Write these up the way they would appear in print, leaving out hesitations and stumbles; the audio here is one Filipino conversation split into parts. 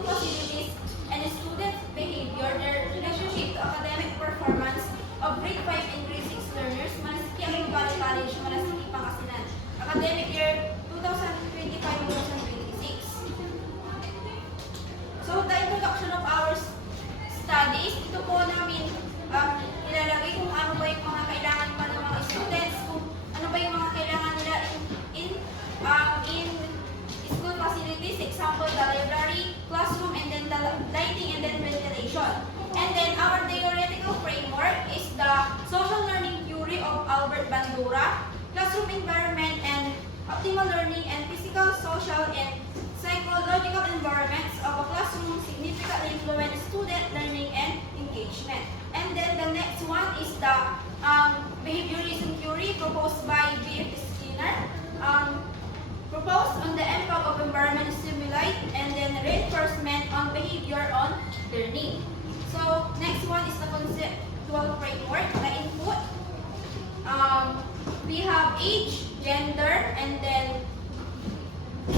school facilities, and student behavior, their relationship to academic performance of grade 5 and grade 6 learners, Manasiki Abang College, Manasiki Pangasinan, academic year 2025-2026. So, the introduction of our studies, ito po namin ilalagay kung ano ba yung mga kailangan pa ng mga students, kung ano ba yung mga kailangan nila in school facilities, example, the library, classroom, and then the lighting and then ventilation. And then our theoretical framework is the social learning theory of Albert Bandura, classroom environment and optimal learning and physical, social, and psychological environments of a classroom significantly influence student learning and engagement. And then the next one is the behaviorism theory proposed by B.F. Skinner, proposed on the impact of environmental stimuli and then reinforcement on behavior on learning. So next one is the conceptual framework, the input. We have age, gender, and then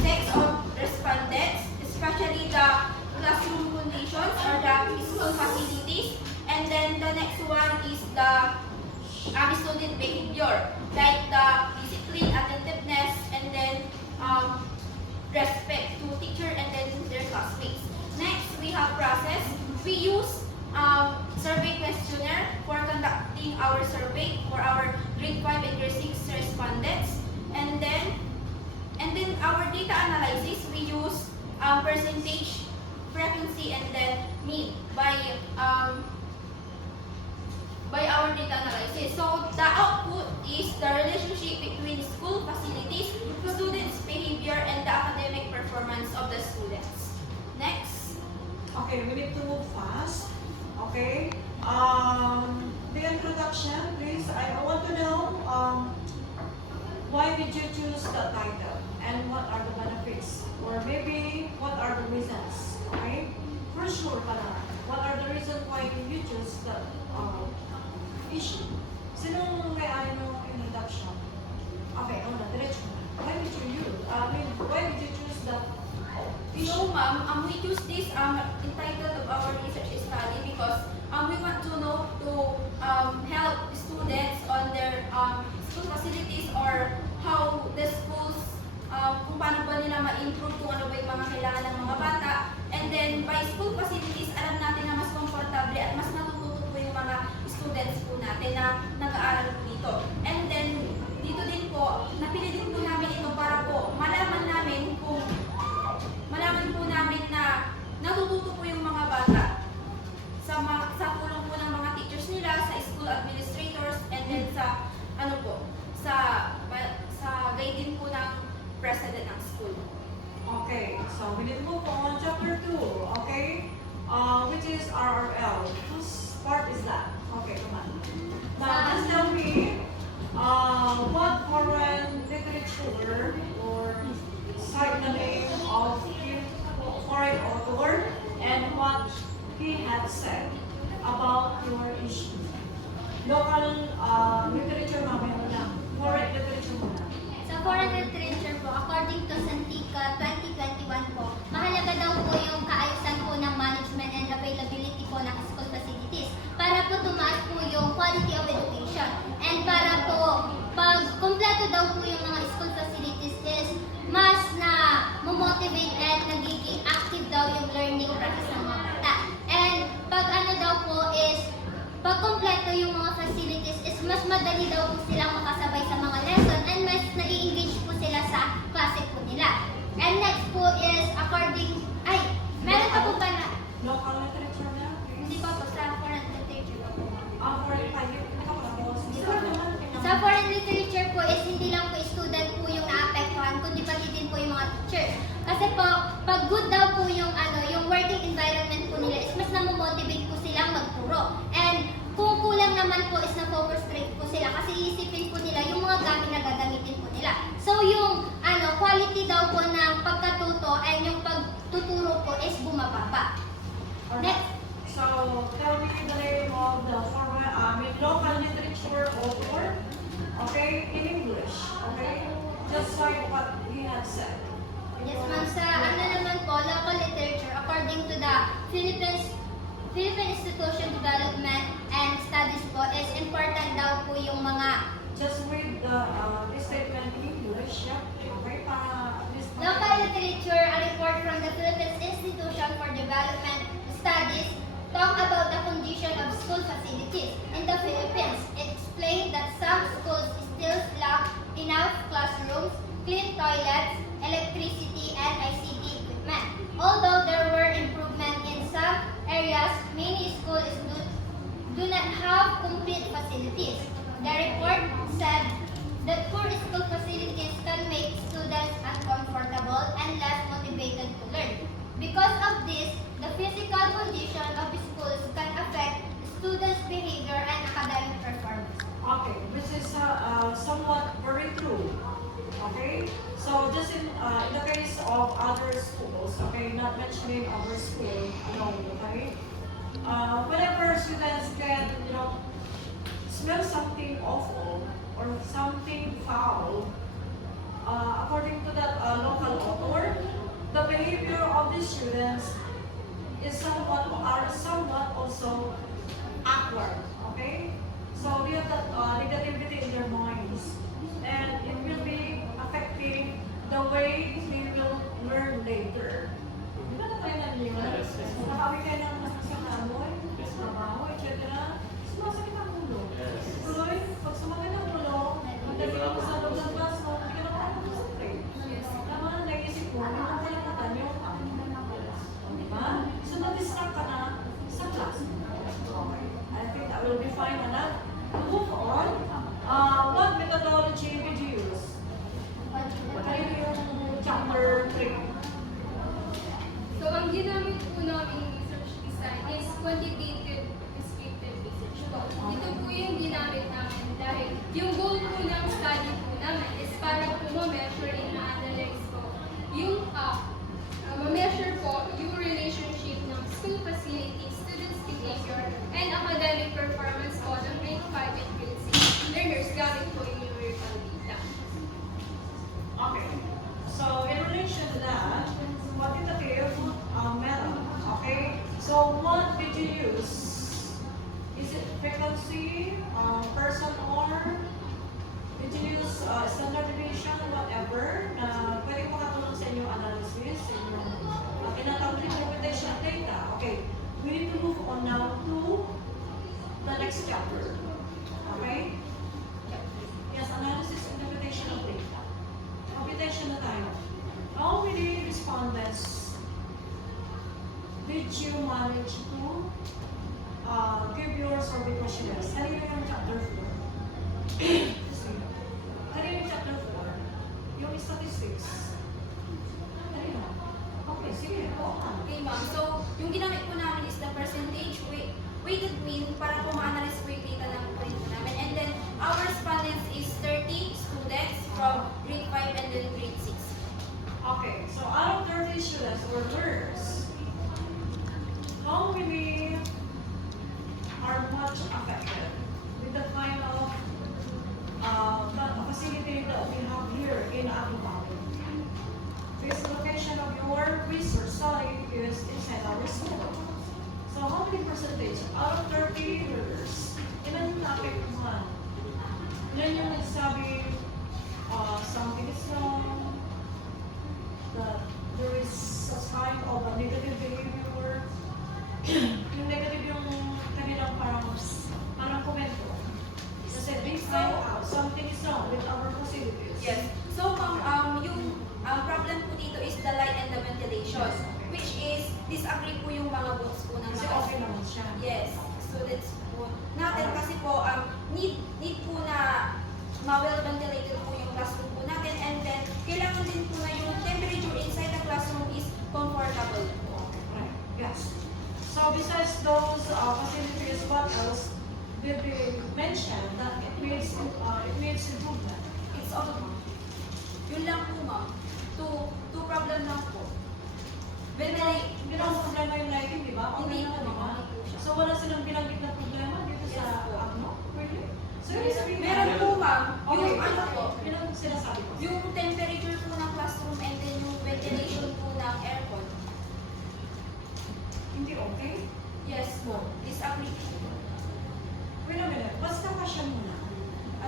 sex of respondents, especially the classroom conditions or the school facilities. And then the next one is the student behavior, like the discipline, attentiveness, and then respect to teacher and then their classmates. Next, we have process. We use survey questionnaire for conducting our survey for our grade 5 and grade 6 respondents. And then our data analysis, we use percentage, frequency, and then mean by our data analysis. So the output is the relationship between school facilities, students' behavior, and the academic performance of the students. Next. Okay, we need to move fast. Okay. The introduction, please. I want to know why did you choose the title and what are the benefits, or maybe what are the reasons? Okay. For sure, pala. What are the reasons why you choose the issue? Sinong may-ari ng introduction? Okay, diretso na. Why did you use? Why did you choose the issue? So, ma'am, we choose this entitled of our research study because we want to know to help students on their school facilities or how the schools, kung paano ba nila ma-improve, kung ano ba yung mga kailangan ng mga bata. And then, by school facilities, alam natin na mas komportable at mas natututo po yung mga students po natin na nag-aaral po dito. And then, dito din po, napili din po namin ito para po malaman po namin na natututo po yung mga bata sa tulong po ng mga teachers nila, sa school administrators, and then sa guide din po ng president ng school. Okay, so we need to move on chapter 2, okay? Which is RRL. Whose part is that? Okay, come on. Now, just tell me what foreign literature or cite the name of foreign author and what he had said about your issue. Local literature mamaya na. Foreign literature muna. Sa foreign literature po, according to Santika 2021 po, mahalaga daw po yung kaayusan po ng management and availability po ng school facilities para po tumaas po yung quality of education. And para po, pag kumpleto daw po yung mga school facilities is mas na motivate at nagiging active daw yung learning process ng mga bata. And pag ano daw po is, pag kumpleto yung mga facilities is mas madali daw po silang makasabay sa mga lesson and mas nai-engage po sila sa klase po nila. And next po is meron pa po ba na? Local literature na? Hindi pa po, sa foreign literature po. Sa Sa foreign literature po is hindi lang po student po yung naapektuhan, kundi pati din po yung mga teacher. Kasi po, pag good daw po yung yung working environment po nila is mas namomotivate po silang magturo. And kung kulang naman po is na-frustrate po sila kasi iisipin po nila yung mga gamit na gagamitin po nila. So yung quality daw po ng pagkatuto and yung pagtuturo po is bumababa. Next. So, tell me the name of the local literature author, okay, in English, okay? Just like what he had said. Yes, ma'am. Sa naman po, local literature, according Philippine Institution Development and Studies po is important daw po yung mga Just read the statement in English, yeah? Okay, para at least local literature. A report from the Philippine Institution for Development Studies talk about the condition of school facilities in the Philippines. It explained that some schools still lack enough classrooms, clean toilets, electricity, and ICT equipment. Although there were improvements in some areas, many schools do not have complete facilities. The report said that poor school facilities can make students uncomfortable and less motivated to learn. Because of this, the physical condition of schools can affect students' behavior and academic performance. Okay, this is somewhat very true. Okay, so just in the case of other schools, okay, not mentioning our school alone, okay. Whenever students can, smell something awful or something foul, according to that local author, the behavior of the students is somewhat also awkward. Okay, so they have that negativity in their minds, and it will be affecting the way they will learn later. Di ba na yun? Nakawin kayo ng masasang amoy, trabaho, etc. Sumasakit ang ulo. Tuloy, pag sumakit ang ulo, magdating mo sa loob ng classroom, hindi ka na makakakonsentrate. Tama na naisip mo, hindi mo kalimutan yung diba? So, na-distract ka na sa class. Okay. I think that will be fine enough. To move on, what methodology did you use? Kayo yung chapter 3. So, ang ginamit po namin research design is quantitative descriptive research po. Ito po yung ginamit namin dahil yung goal po ng study po namin is para po ma-measure and ma-analyze po yung ma-measure po yung relationship ng school facilities, students' behavior, and academic performance po ng grade 5 and grade 6 learners gamit po yung numerical data. Okay. So, in relation to that, quantitative method. Okay. So, what did you use? Is it frequency, person, or did you use standard deviation, whatever, na pwede makatulong sa inyong analysis, sa inyong tinatawag na interpretation of data? Okay. We need to move on now to the next chapter. Okay? Yes, analysis, interpretation of data. Computation na tayo. How many respondents did you manage to give your survey questionnaires? Kanina yung chapter 4. Kanina yung chapter 4. Yung statistics. Kanina. Okay, sige. Go on. Okay, ma'am. So, yung ginamit po namin is the percentage weighted mean para po ma-analyze po yung data ng point po namin. And then, our respondents is 30 students from grade 5 and then grade 6. Okay, so out of 30 students or learners, how many are much affected with the kind of facility that we have here in Abu Dhabi? This location of your research study is inside our school. So how many percentage out of 30 learners, ilan yung na-affect naman? Ilan yung nagsabi something is wrong, that there is a sign of a negative behavior, yung negative yung kanilang parang komento. Kasi they find out something is wrong with our facilities. Yes. So, ma'am, yung problem po dito is the light and the ventilation, which is disagree po yung mga books po ng Kasi mga okay naman siya. Yes, students po natin kasi po need po na ma-well ventilated po yung classroom po natin, and then kailangan din po na yung temperature inside the classroom is comfortable po. Right. Yes. So besides those facilities, what else did they mention that it needs improvement? It's all ma'am. Yun lang po ma'am. Two problem lang po. Hindi naman problema yung lighting, di ba? Okay Hindi naman, po, di ba? hindi po siya. So wala silang binanggit na problema dito Yes sa po. Really? So ibig sabihin, Meron po ma'am, Okay, yung ano po, yun ang sinasabi ko. yung temperature po ng classroom and then yung ventilation po ng aircon. Hindi okay? Yes po. Disagree. Wait a minute, what's the question muna?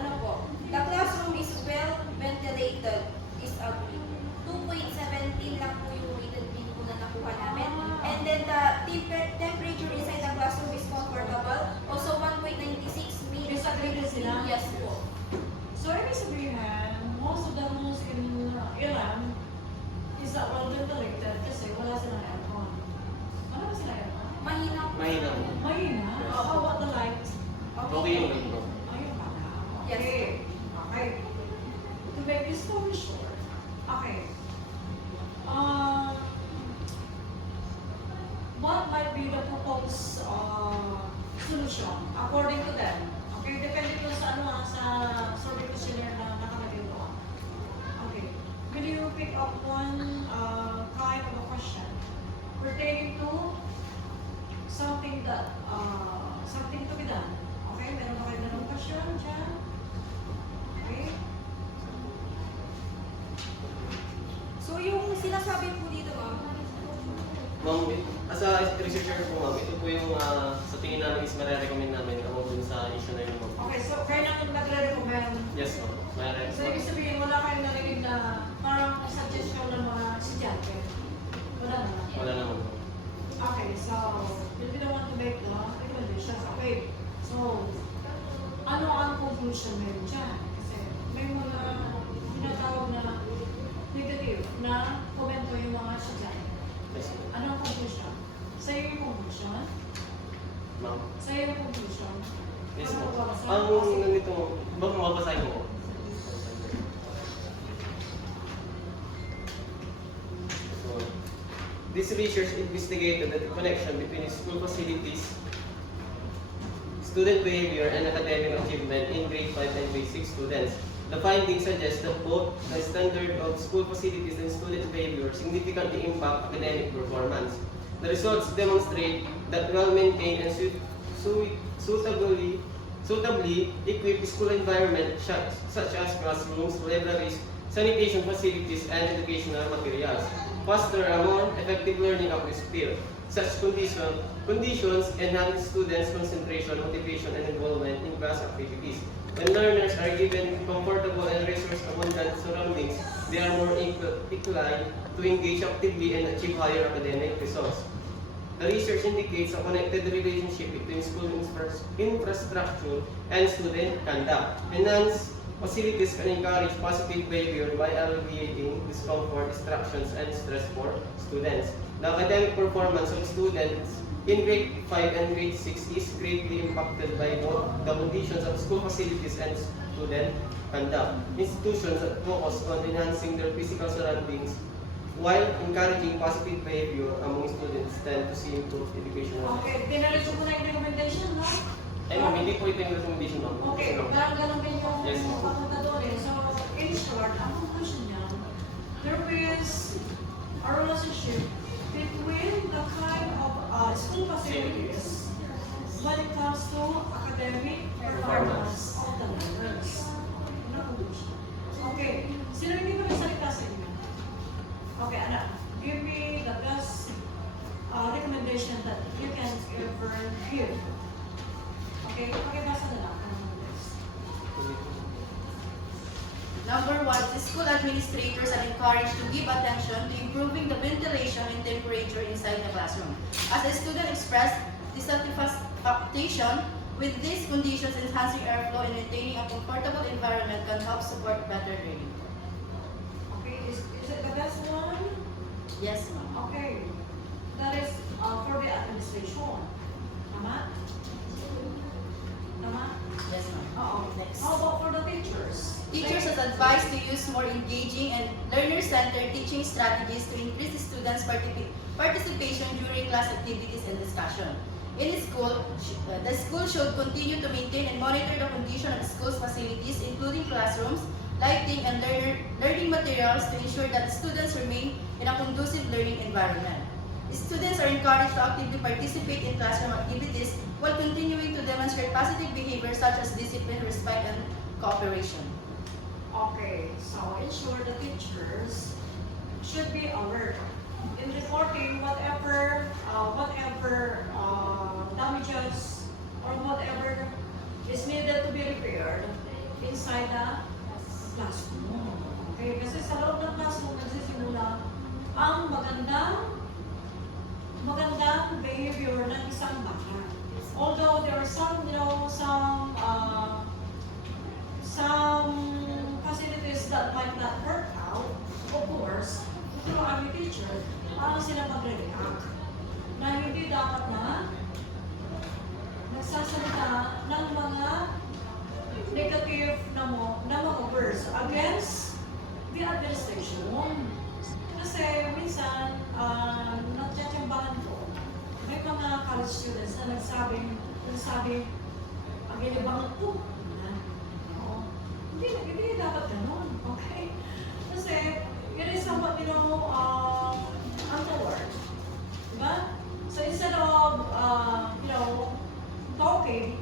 Ano po? The classroom is well ventilated. Disagree. 2.17 lang po yung rated pin po na nakuha namin. And then the temperature inside the classroom is comfortable. Also 1.96 means. Disagree din sila? Yes po. So, ibig sabihin, most of the rooms in Iran is that well ventilated kasi wala silang aircon. Wala ba sila aircon? Mahina po. Mahina po. Mahina? How about the light? Okay yung ito. Ayun pala. Yes. Okay. Okay. To make this story short, okay. What might be the proposed solution according to them? Okay, depende po sa sa survey questionnaire na nakalagay doon. Okay. Will you pick up one kind of a question pertaining to something that something to be done? Okay, meron ba kayo ganung question dyan? Okay. So yung sinasabi po dito, ma'am, Ma'am, as a researcher po ma'am, ito po yung sa tingin namin is marirecommend namin about dun sa issue na yun ma'am. Okay, so kayo naman nagre-recommend. Yes ma'am. So, ibig sabihin, wala kayong narinig na parang suggestion ng mga estudyante? Wala naman. Wala naman ma'am. Okay, so, you don't want to make the recommendations. Okay, so, ano ang conclusion meron dyan? Kasi may mga tinatawag na negative na komento yung mga estudyante. Yes ma'am. Ano ang conclusion? Sa'yo yung conclusion? Ma'am. Sa'yo yung conclusion? Yes Ano ma'am. babasa? Ang nandito, baka mabasahin ko po. So, this research investigated the connection between school facilities, student behavior, and academic achievement in grade 5 and grade 6 students. The findings suggest that both the standard of school facilities and student behavior significantly impact academic performance. The results demonstrate that well-maintained and suitably equipped school environment such as classrooms, libraries, sanitation facilities, and educational materials foster a more effective learning atmosphere. Such conditions enhance students' concentration, motivation, and involvement in class activities. When learners are given comfortable and resource-abundant surroundings, they are more inclined to engage actively and achieve higher academic results. The research indicates a connected relationship between school infrastructure and student conduct. Enhanced facilities can encourage positive behavior by alleviating discomfort, distractions, and stress for students. The academic performance of students in grade 5 and grade 6 is greatly impacted by both the conditions of school facilities and student conduct. Institutions that focus on enhancing their physical surroundings while encouraging positive behavior among students tend to see improved educational. Okay, tinalito mo na yung recommendation, no? Ay ma'am, hindi po ito yung recommendation ma'am. Okay, parang ganun din yung Yes, ma'am. papunta doon eh. So, in short, ang conclusion niya, there is a relationship between the kind of school facilities when it comes to academic performance of the learners. Ano ang conclusion? Okay, sino hindi ko nagsalita sa inyo? Okay, anak, give me the best recommendation that you can ever give. Okay, pakibasa na lang. Ano ang best? Number 1, the school administrators are encouraged to give attention to improving the ventilation and temperature inside the classroom. As a student expressed dissatisfaction with these conditions, enhancing airflow and maintaining a comfortable environment can help support better learning. Okay, is it the best one? Yes, ma'am. Okay, that is for the administration. Tama? Tama? Yes, ma'am. Oo. Next. How about for the teachers? Teachers are advised to use more engaging and learner-centered teaching strategies to increase students' participation during class activities and discussion. In school, the school should continue to maintain and monitor the condition of the school's facilities, including classrooms, lighting, and learning materials to ensure that students remain in a conducive learning environment. Students are encouraged to actively participate in classroom activities while continuing to demonstrate positive behavior such as discipline, respect, and cooperation. Okay, so ensure the teachers should be alert in reporting whatever damages or whatever is needed to be repaired inside the classroom. Okay, kasi sa loob ng classroom nagsisimula ang magandang behavior ng isang bata. Although there are some, some facilities that might not work out, of course, through our teacher, paano sila magre-react? Na hindi dapat na nagsasalita ng mga negative na mga words against the administration. Kasi minsan, natsyatsambahan ko, may mga college students na nagsabi, ang ilibangan ko. Hindi dapat ganun, okay? Kasi, it is somewhat, untoward. Diba? So instead of, talking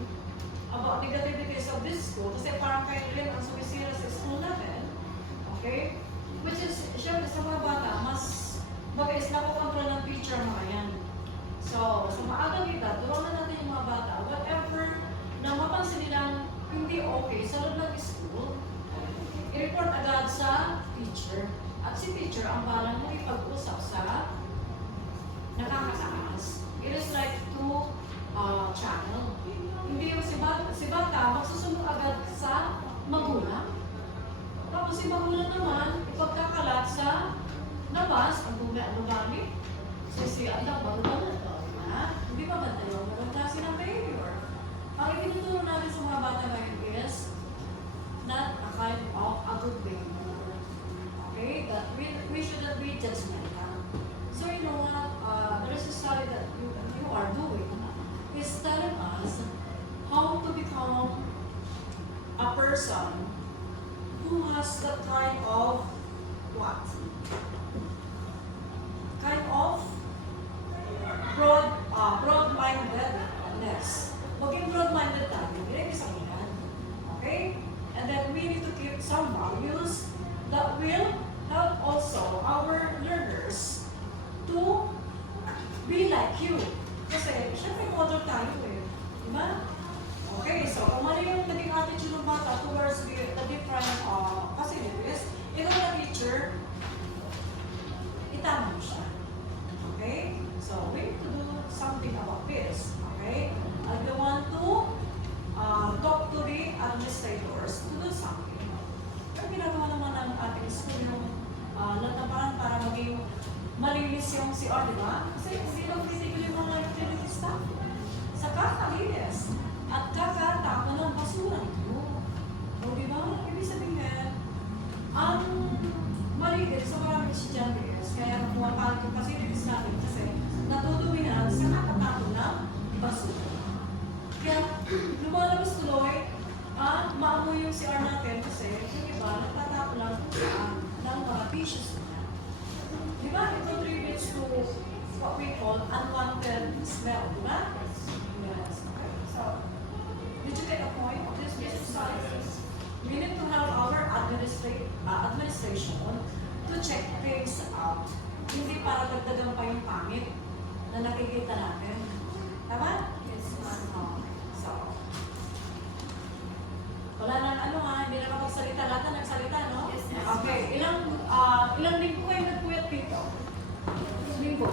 about negativities of this school, kasi parang kayo rin ang sumisira sa school natin, okay? Which is, syempre sa mga bata, mas is nakukontrol ng teacher mga yan. So, sa maagang edad, turuan natin yung mga bata, whatever na mapansin nilang hindi okay sa loob ng school, i-report agad sa teacher. At si teacher ang parang makipag-usap sa nakakataas. It is like two channel. Hindi yung si bata magsusunod agad sa magulang. Tapos si magulang naman, ipagkakalat sa labas, ang dumi. Si anak bago-bago. Hindi pa ba tayo? Magandang klase ng behavior. Ang itinuturo natin sa mga bata ngayon is not a kind of a good behavior. Okay? That we shouldn't be judgmental. So you know what? There is a study that you are doing is telling us how to become a person who has that kind of what? Kind of broad-mindedness. Maging broad-minded tayo, hindi rin sabihan. Okay? And then we need to keep some values that will help also our learners to be like you. Kasi, syempre, model tayo eh. Diba? Okay, so kung ano yung naging attitude ng bata towards the different facilities, ikaw na teacher, itama mo siya. Okay? So, we need to do something about this. Okay? I want to talk to the administrators to do something. Pero ginagawa naman ng ating school yung lataparan para maging malinis yung CR, di ba? Kasi hindi lang physically yung mga utility staff. Sa kakalinis at kakatapon ng basura nito. O di ba? Ibig sabihin, ang malinis sa maraming estudyante kaya pumapalot yung facilities natin kasi natutuwihan sa kakatapon ng basura. Kaya lumalabas tuloy, maamoy yung CR natin kasi yung iba nagtatapon lang ng mga tissues nila. Di ba? It contributes to what we call unwanted smell, di ba? Yes. Okay. So, did you get a point of this exercise? We need to have our administration to check things out. Hindi para dagdagan pa yung pangit na nakikita natin. Tama? Yes, ma'am. So, wala nang hindi na kapagsalita. Lahat na nagsalita, no? Yes, ma'am. Okay. Ilang linggo kayo nagpuyat dito? Linggo.